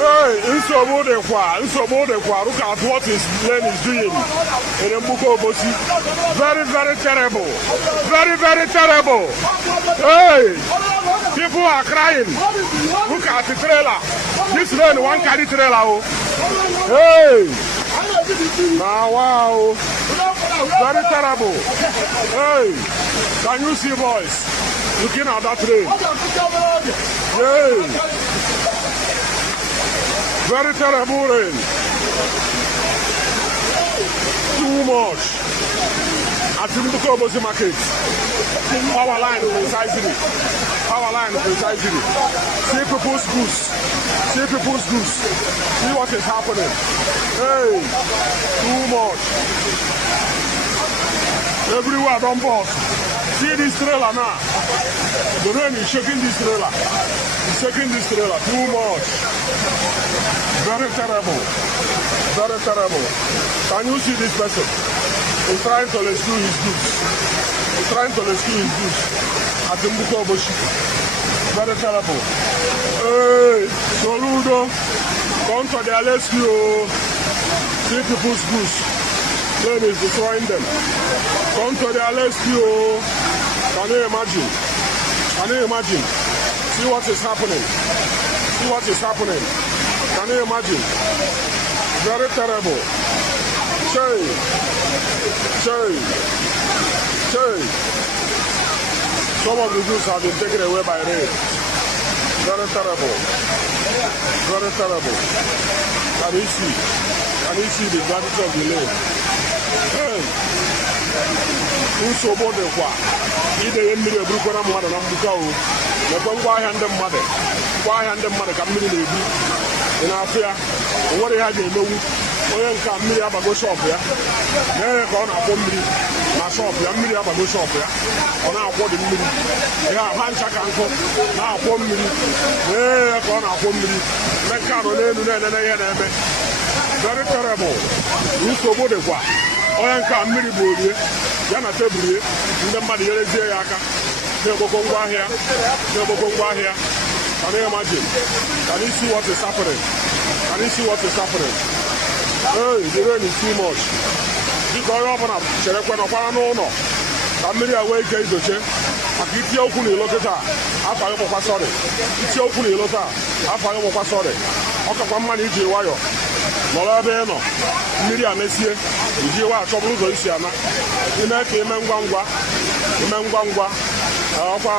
Hey, nsogbu dịkwa. Look at what his lane is doing in Mgbuka Obosi. Very, very terrible. Very, very terrible. Hey, people are crying. Look at the trailer. This lane one carry trailer. Oh. Hey, now wow. Very terrible. Hey, can you see boys looking at that train? Hey. Very terrible rain. Too much. At Mgbuka Obosi market. Power line precisely. Power line precisely. See people's goods. See people's goods. See what is happening. Hey, too much. Everywhere don't boss. See this trailer now. The rain is shaking this trailer. It's shaking this trailer. Too much. Very terrible. Very terrible. Can you see this person? He's trying to rescue his goods. He's trying to rescue his goods at the Mgbuka Obosi. Very terrible. Hey, Soludo, come to their rescue. See people's goods. Rain is destroying them. Come to their rescue. Can you imagine? Can you imagine? See what is happening. See what is happening. Can you imagine? Very terrible. Change. Some of the goods have been taken away by rain. Very terrible. Very terrible. Can you see? Can you see the gravity of the lane? Hey. Nsogbu dịkwa. Ide mmiri eburukwa na mmadụ na Mgbuka o. Lekwa ngwaahịa ndị mmadụ. Ngwaahịa ndị mmadụ ka mmiri na-ebu. Ị na-afụ ya. O nwere ihe a ga-emewu. Onye nke mmiri abago shọpụ ya. Mee ka ọ na-akwọ mmiri na shọpụ ya. Mmiri abago shọpụ ya. Ọ na-akwọ dị mmiri. Ya ha ncha ka nkụ na-akwọ mmiri. Mee ka ọ na-akwọ mmiri. Mee nke a nọ n'elu na-enene ihe na-eme. Very terrible. Nsogbu dịkwa. Onye nke a mmiri bụ orie ya na tebụl ya ndị mmadụ nyerezie ya aka na-egbokọ ngwaahịa Can you imagine? Can you see what is happening? Can you see what is happening? Hey, the rain is too much. Dịka onye ọbụla cherekwa nọkwara n'ụlọ ka mmiri a wee ike izoche maka itinye okwu n'ilo kịta afọ anyị gbakwa sọrị itinye okwu n'ilo taa afọ anyị gbakwa sọrị ọ kakwa mma na iji nwayọ nọrọ ebe ị nọ mmiri a mesie iji nwayọ chọbụrụ ụzọ isi ana ime ka ime ngwa ngwa ọkwa